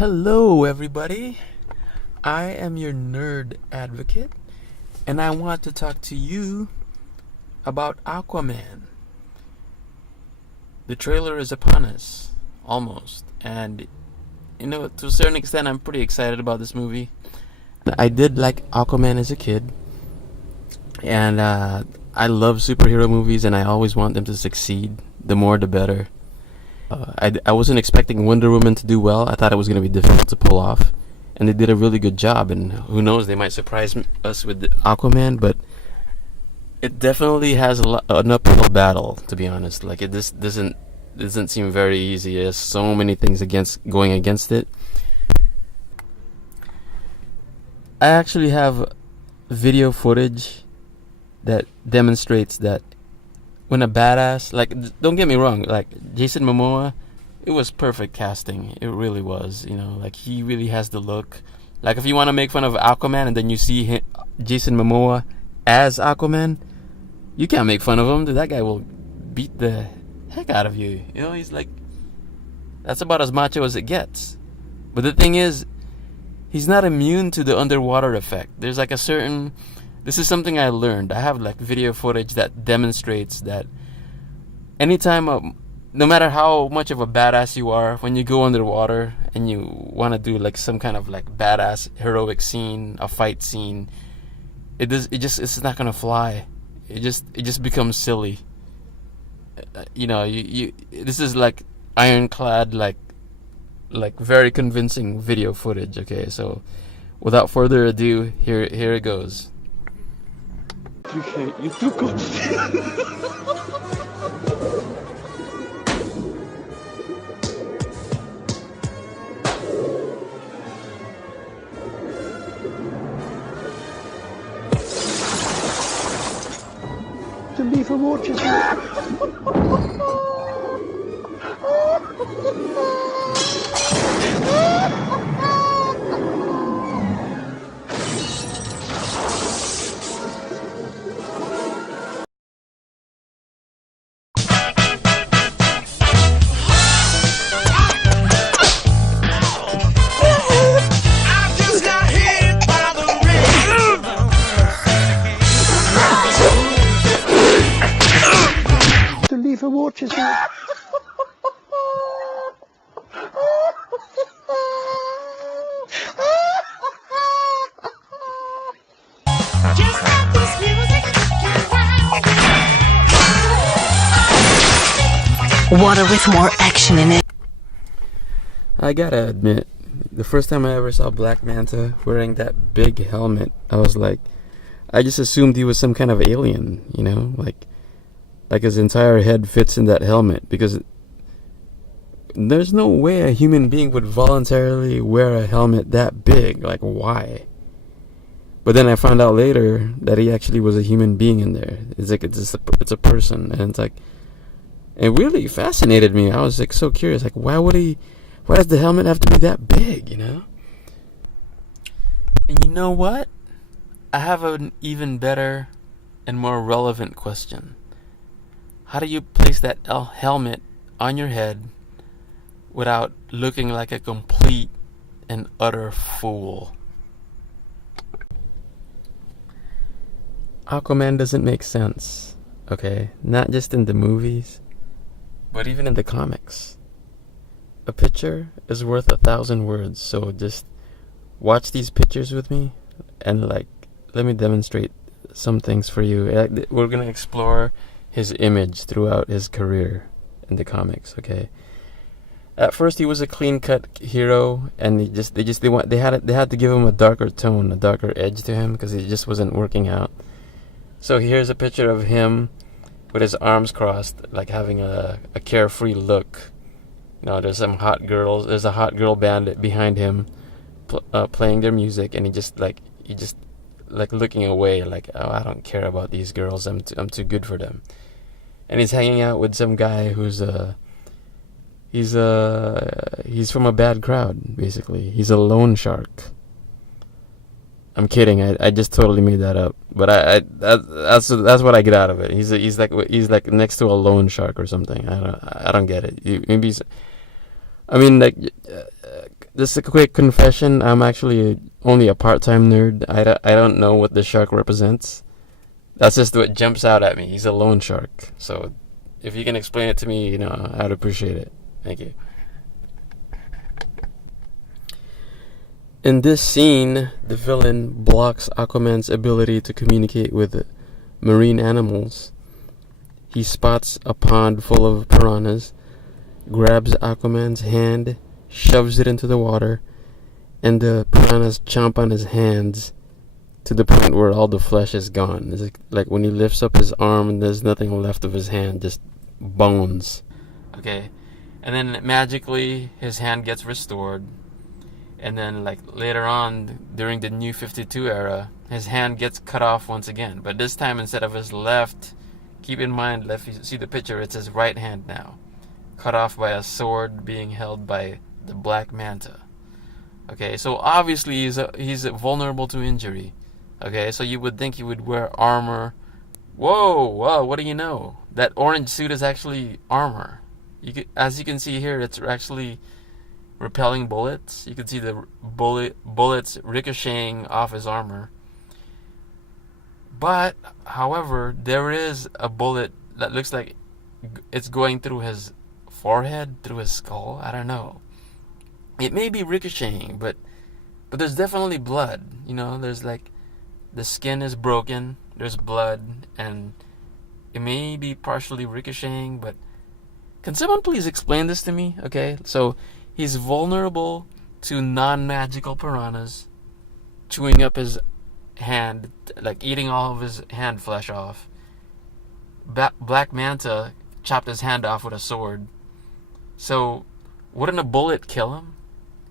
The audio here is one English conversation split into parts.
Hello, everybody. I am your nerd advocate, and I want to talk to you about Aquaman. The trailer is upon us, almost, and to a certain extent, I'm pretty excited about this movie. I did like Aquaman as a kid, and I love superhero movies, and I always want them to succeed. The more, the better. I wasn't expecting Wonder Woman to do well. I thought it was going to be difficult to pull off, and they did a really good job. And who knows, they might surprise us with Aquaman, but it definitely has an uphill battle, to be honest. Like, it just doesn't seem very easy. There's so many things going against it. I actually have video footage that demonstrates that when a badass, like, don't get me wrong, like Jason Momoa, it was perfect casting. It really was. Like, he really has the look. Like, if you want to make fun of Aquaman and then you see Jason Momoa as Aquaman, you can't make fun of him. That guy will beat the heck out of you. He's like, that's about as macho as it gets. But the thing is, he's not immune to the underwater effect. There's like this is something I learned. I have like video footage that demonstrates that anytime, no matter how much of a badass you are, when you go underwater and you want to do like some kind of like badass heroic scene, a fight scene, it's not gonna fly. It just becomes silly. This is like ironclad, like very convincing video footage. Okay, so without further ado, here it goes. You too good. To leave for watches. For watches. Water with more action in it. I gotta admit, the first time I ever saw Black Manta wearing that big helmet, I just assumed he was some kind of alien, like his entire head fits in that helmet, because there's no way a human being would voluntarily wear a helmet that big. Like, why? But then I found out later that he actually was a human being in there. It's like it's a person, and it's like, it really fascinated me. I was like so curious, like, why does the helmet have to be that big? And you know what? I have an even better and more relevant question. How do you place that helmet on your head without looking like a complete and utter fool? Aquaman doesn't make sense, okay? Not just in the movies, but even in the comics. A picture is worth 1,000 words, so just watch these pictures with me and let me demonstrate some things for you. We're gonna explore his image throughout his career in the comics. Okay, at first he was a clean-cut hero, and they had to give him a darker tone, a darker edge to him, because it just wasn't working out. So here's a picture of him with his arms crossed, like having a carefree look. There's a hot girl band behind him playing their music, and he just looking away, like, oh, I don't care about these girls, I'm too good for them. And he's hanging out with some guy who's he's from a bad crowd, basically. He's a loan shark. I'm kidding. I just totally made that up. But that's what I get out of it. He's like next to a loan shark or something. I don't get it. Maybe. I mean, like, just a quick confession. I'm actually only a part-time nerd. I don't know what the shark represents. That's just what jumps out at me. He's a loan shark. So if you can explain it to me, I'd appreciate it. Thank you. In this scene, the villain blocks Aquaman's ability to communicate with marine animals. He spots a pond full of piranhas, grabs Aquaman's hand, shoves it into the water, and the piranhas chomp on his hands to the point where all the flesh is gone. It's like when he lifts up his arm and there's nothing left of his hand, just bones. Okay, and then magically his hand gets restored. And then, like, later on, during the New 52 era, his hand gets cut off once again. But this time, instead of his left, keep in mind, if you see the picture, it's his right hand now. Cut off by a sword being held by the Black Manta. Okay, so obviously he's vulnerable to injury. Okay, so you would think he would wear armor. Whoa, what do you know? That orange suit is actually armor. As you can see here, it's actually repelling bullets. You can see the bullets ricocheting off his armor. But, however, there is a bullet that looks like it's going through his forehead, through his skull. I don't know. It may be ricocheting, but there's definitely blood. There's like the skin is broken. There's blood, and it may be partially ricocheting. But can someone please explain this to me? Okay, so he's vulnerable to non-magical piranhas chewing up his hand, like eating all of his hand flesh off. Black Manta chopped his hand off with a sword. So, wouldn't a bullet kill him?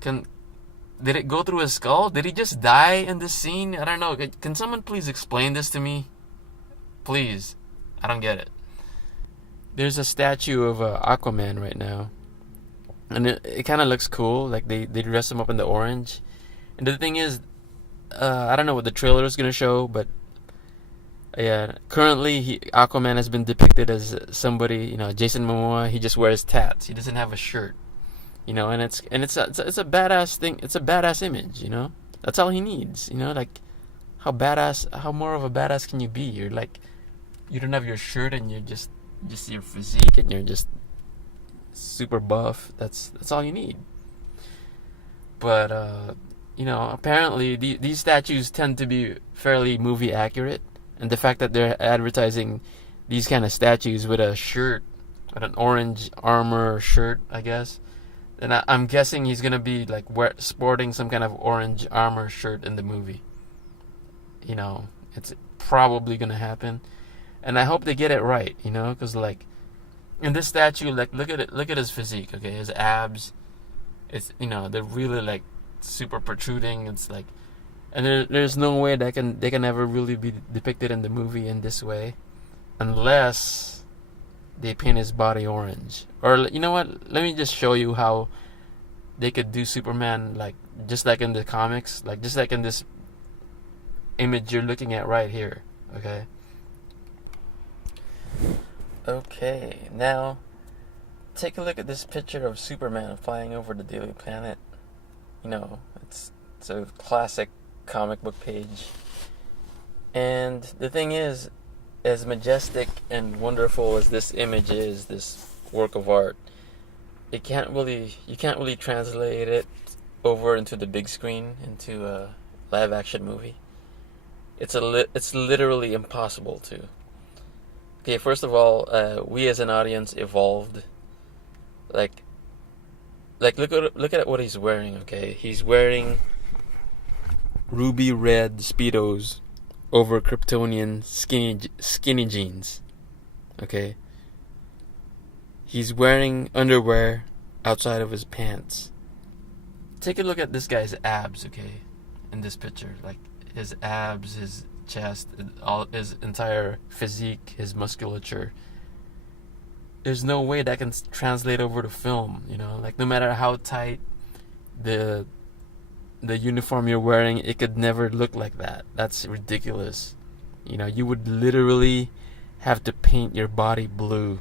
Did it go through his skull? Did he just die in this scene? I don't know. Can someone please explain this to me? Please. I don't get it. There's a statue of Aquaman right now. And it kind of looks cool. Like they dress him up in the orange. And the thing is, I don't know what the trailer is going to show, but yeah, currently Aquaman has been depicted as somebody, Jason Momoa. He just wears tats. He doesn't have a shirt, and it's a badass thing. It's a badass image, That's all he needs, Like how more of a badass can you be? You're like, you don't have your shirt and you're just your physique and you're just super buff. That's all you need. But apparently these statues tend to be fairly movie accurate, and the fact that they're advertising these kind of statues with a shirt, with an orange armor shirt, I guess, then I'm guessing he's gonna be like sporting some kind of orange armor shirt in the movie. It's probably gonna happen, and I hope they get it right, because like, in this statue, like, look at his physique, okay? His abs, it's, they're really, like, super protruding. It's like, and there's no way they can ever really be depicted in the movie in this way, unless they paint his body orange. Or, you know what? Let me just show you how they could do Superman, like, just like in the comics, like, just like in this image you're looking at right here, okay? Okay, now take a look at this picture of Superman flying over the Daily Planet. It's a classic comic book page. And the thing is, as majestic and wonderful as this image is, this work of art, you can't really translate it over into the big screen, into a live action movie. It's literally impossible to. Okay, first of all, we as an audience evolved. Like look at what he's wearing. Okay, he's wearing ruby red Speedos over Kryptonian skinny jeans. Okay, he's wearing underwear outside of his pants. Take a look at this guy's abs. Okay, in this picture, like his abs, his chest, all his entire physique, his musculature. There's no way that can translate over to film, like no matter how tight the uniform you're wearing, it could never look like that. That's ridiculous. You would literally have to paint your body blue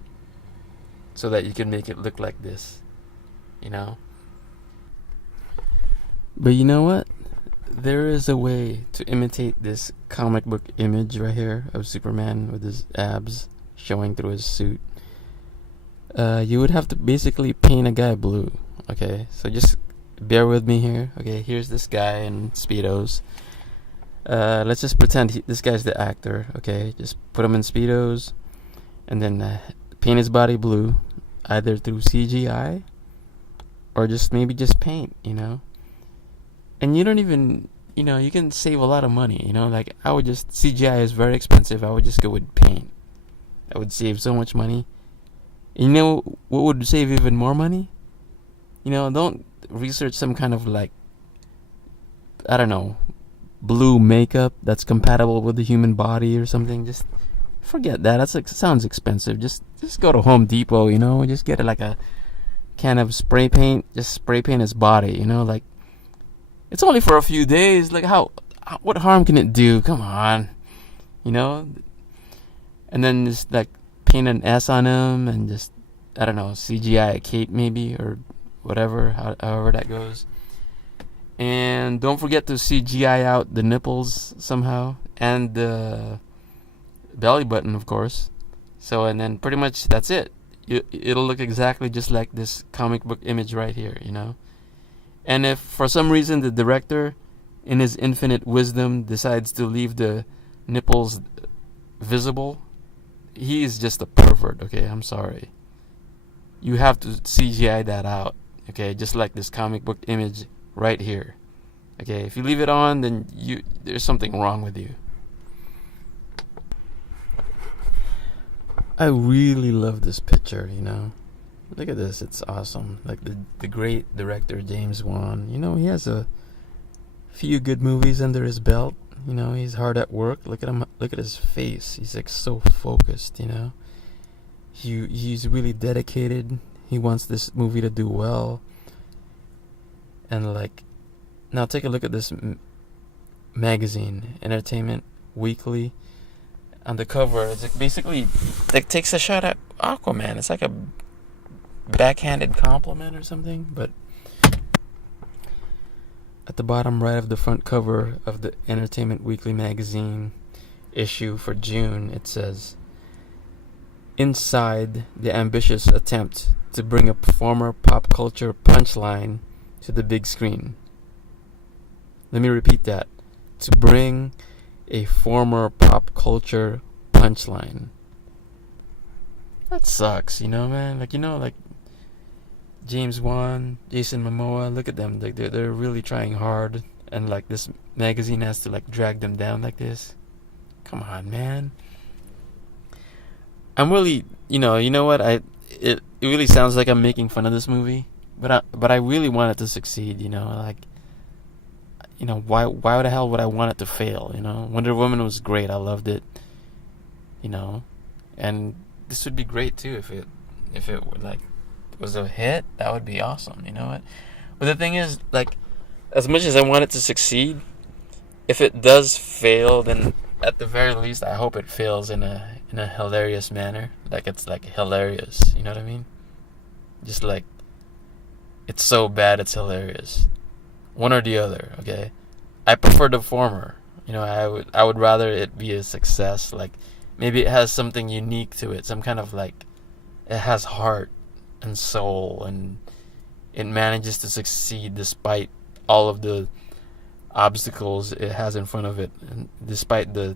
so that you can make it look like this. But you know what? There is a way to imitate this comic book image right here of Superman with his abs showing through his suit. You would have to basically paint a guy blue. Okay, so just bear with me here. Okay, here's this guy in Speedos. Let's just pretend this guy's the actor. Okay, just put him in Speedos and then paint his body blue, either through CGI or just maybe just paint, And you don't even, you can save a lot of money, Like, I would just, CGI is very expensive. I would just go with paint. I would save so much money. You know what would save even more money? Don't research some kind of, like, I don't know, blue makeup that's compatible with the human body or something. Just forget that. Sounds expensive. Just go to Home Depot, Just get like a can of spray paint. Just spray paint his body, Like, it's only for a few days. Like, what harm can it do? Come on, And then just like paint an S on him and just, I don't know, CGI a cape maybe or whatever, however that goes. And don't forget to CGI out the nipples somehow and the belly button, of course. So, and then pretty much that's it. It'll look exactly just like this comic book image right here, And if for some reason the director, in his infinite wisdom, decides to leave the nipples visible, he is just a pervert, okay? I'm sorry. You have to CGI that out, okay? Just like this comic book image right here. Okay, if you leave it on, then there's something wrong with you. I really love this picture, Look at this, it's awesome. Like the great director James Wan, he has a few good movies under his belt. He's hard at work. Look at him. Look at his face. He's like so focused. He's really dedicated. He wants this movie to do well. And like, now take a look at this magazine, Entertainment Weekly. On the cover, it's like basically like takes a shot at Aquaman. It's like a backhanded compliment or something, but at the bottom right of the front cover of the Entertainment Weekly magazine issue for June, it says, "Inside the ambitious attempt to bring a former pop culture punchline to the big screen." Let me repeat that. To bring a former pop culture punchline. That sucks, man. Like, James Wan, Jason Momoa, look at them. Like, they're really trying hard, and like this magazine has to like drag them down like this. Come on, man. I'm really, you know what? It really sounds like I'm making fun of this movie, but I really want it to succeed. Why the hell would I want it to fail? Wonder Woman was great. I loved it. And this would be great too if it would like was a hit. That would be awesome. You know what? But the thing is, like, as much as I want it to succeed, if it does fail, then at the very least, I hope it fails in a hilarious manner. Like, it's like hilarious. You know what I mean? Just like, it's so bad it's hilarious. One or the other, okay? I prefer the former. I would rather it be a success. Like, maybe it has something unique to it. Some kind of like, it has heart and soul, and it manages to succeed despite all of the obstacles it has in front of it, and despite the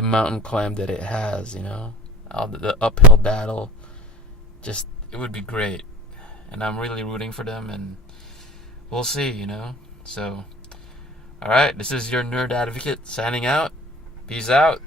mountain climb that it has, all the uphill battle. Just, it would be great, and I'm really rooting for them, and we'll see, So, alright, this is your nerd advocate signing out. Peace out.